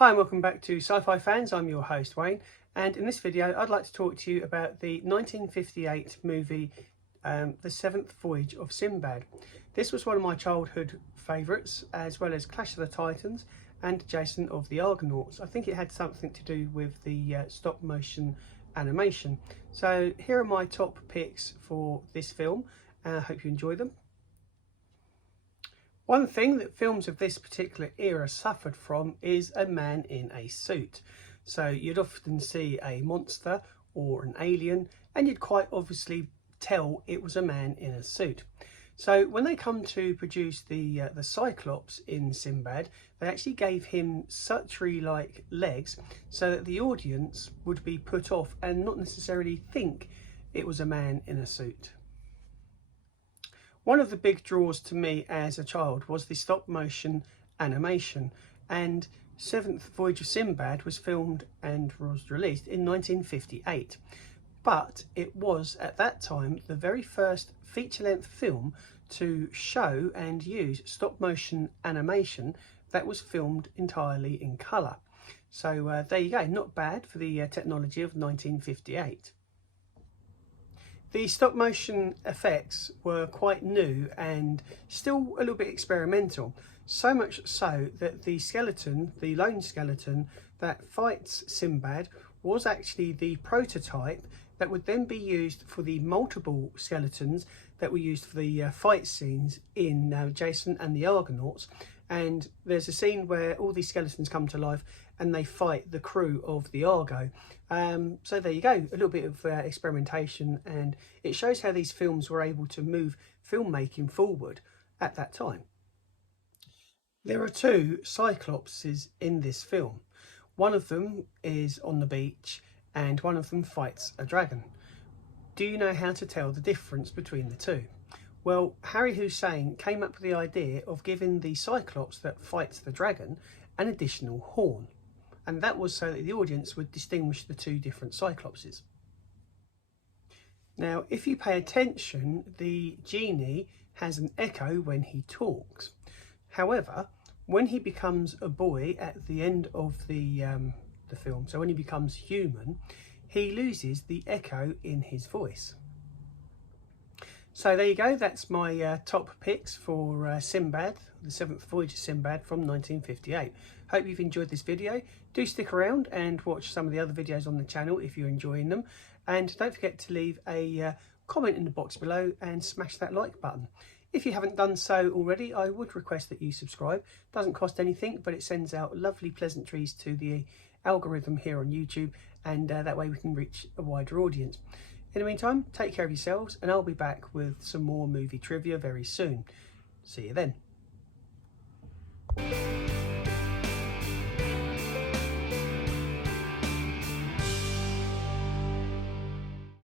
Hi and welcome back to Sci-Fi Fans. I'm your host Wayne, and in this video I'd like to talk to you about the 1958 movie The Seventh Voyage of Sinbad. This was one of my childhood favourites, as well as Clash of the Titans and Jason of the Argonauts. I think it had something to do with the stop motion animation. So here are my top picks for this film, and I hope you enjoy them. One thing that films of this particular era suffered from is a man in a suit. So you'd often see a monster or an alien, and you'd quite obviously tell it was a man in a suit. So when they come to produce the Cyclops in Sinbad, they actually gave him suture-like legs so that the audience would be put off and not necessarily think it was a man in a suit. One of the big draws to me as a child was the stop motion animation, and Seventh Voyage of Sinbad was filmed and was released in 1958. But it was at that time the very first feature-length film to show and use stop motion animation that was filmed entirely in colour. So there you go, not bad for the technology of 1958. The stop motion effects were quite new and still a little bit experimental, so much so that the skeleton, the lone skeleton that fights Sinbad, was actually the prototype that would then be used for the multiple skeletons that were used for the fight scenes in Jason and the Argonauts. And there's a scene where all these skeletons come to life and they fight the crew of the Argo. So there you go, a little bit of experimentation, and it shows how these films were able to move filmmaking forward at that time. There are two Cyclopses in this film. One of them is on the beach and one of them fights a dragon. Do you know how to tell the difference between the two? Well, Harry Hussein came up with the idea of giving the Cyclops that fights the dragon an additional horn. And that was so that the audience would distinguish the two different Cyclopses. Now, if you pay attention, the genie has an echo when he talks. However, when he becomes a boy at the end of the film, so when he becomes human, he loses the echo in his voice. So there you go, that's my top picks for Sinbad, The Seventh Voyage of Sinbad from 1958. Hope you've enjoyed this video. Do stick around and watch some of the other videos on the channel if you're enjoying them. And don't forget to leave a comment in the box below and smash that like button. If you haven't done so already, I would request that you subscribe. It doesn't cost anything, but it sends out lovely pleasantries to the algorithm here on YouTube, and that way we can reach a wider audience. In the meantime, take care of yourselves, and I'll be back with some more movie trivia very soon. See you then.